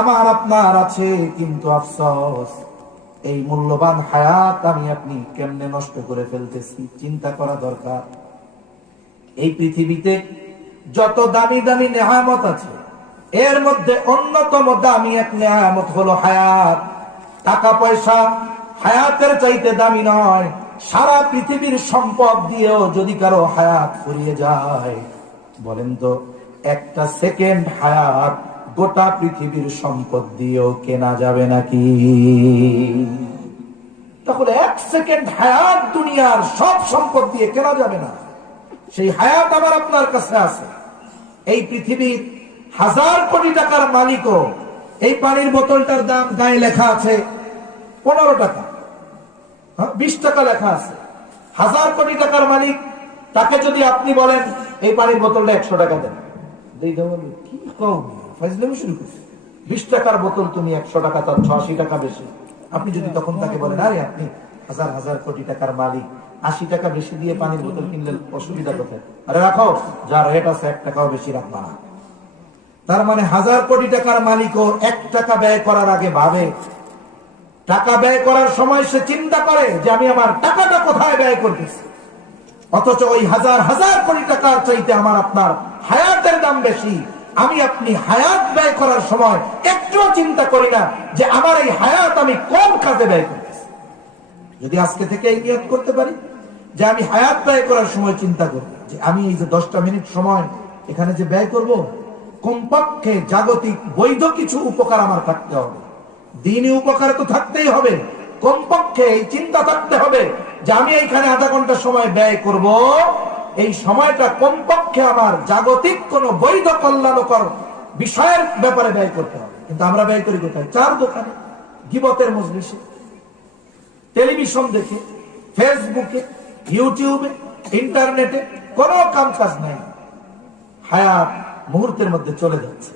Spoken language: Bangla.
আমার আপনার আছে, কিন্তু আফসোস এই মূল্যবান হায়াত আমি আপনি কেমনে নষ্ট করে ফেলতেছি। চিন্তা করা দরকার। এই পৃথিবীতে যত দামি দামি নেয়ামত আছে, এর মধ্যে অন্যতম দামি এক নেয়ামত হলো হায়াত। টাকা পয়সা হায়াতের চাইতে দামি নয়। সারা পৃথিবীর সম্পদ দিয়েও যদি কারো হায়াত ফুরিয়ে যায়, বলেন তো একটা সেকেন্ড হায়াত গোটা পৃথিবীর সম্পদ দিয়েও কেনা যাবে নাকি? তাহলে এক সেকেন্ড হায়াত দুনিয়ার সব সম্পদ দিয়ে কেনা যাবে না। সেই হায়াত আমার আপনার কাছে আছে। এই পৃথিবীর 1000 কোটি টাকার মালিকও এই পানির বোতলটার দাম গায়ে লেখা আছে 15 টাকা, 20 টাকা লেখা আছে। 1000 কোটি টাকার মালিক, তাকে যদি আপনি বলেন এই পানির বোতলটা 100 টাকা দেন, কি কম ফাইজলামি শুরু করছে। 20 টাকার বোতল তুমি 100 টাকা, তার 86 টাকা বেশি। আপনি যদি তখন তাকে বলেন আরে আপনি 1000 কোটি টাকার মালিক, 80 টাকা বেশি দিয়ে পানির বোতল কিনলে অসুবিধা কোথায়? আরে রাখো, যা রেট আছে 1 টাকাও বেশি রাখবা না। তার মানে 1000 কোটি টাকার মালিকও 1 টাকা ব্যয় করার আগে ভাবে। টাকা ব্যয় করার সময় সে চিন্তা করে যে আমি আমার টাকাটা কোথায় ব্যয় করতেছি। অথচ ওই হাজার কোটি টাকার চাইতে আমার আপনার হায়াতের দাম বেশি। আমি আপনি হায়াত ব্যয় করার সময় একটুও চিন্তা করি না যে আমার এই হায়াত আমি কোন কাজে ব্যয় করতেছি। যদি আজকে থেকে এই নিয়ত করতে পারি যে আমি হায়াত ব্যয় করার সময় চিন্তা করব যে আমি এই যে 10টা মিনিট সময় এখানে যে ব্যয় করব, কমপক্ষে জাগতিক বৈধ কিছু উপকার আমার থাকতে হবে, দিনই উপকার তো থাকতেই হবে। কমপক্ষে এই চিন্তা থাকতে হবে যে আমি এইখানে আধা ঘন্টা সময় ব্যয় করব, এই সময়টা কমপক্ষে আমার জাগতিক কোন বৈধ কল্যাণকর বিষয়ের ব্যাপারে ব্যয় করতে হবে। কিন্তু আমরা ব্যয় করি কোথায়? চার দোকানে, গিবতের মজলিসে, টেলিভিশন দেখে, ফেসবুকে, ইউটিউবে, ইন্টারনেটে। কোনো কাম কাজ নাই। হায়াত মুহূর্তের মধ্যে চলে যাচ্ছে।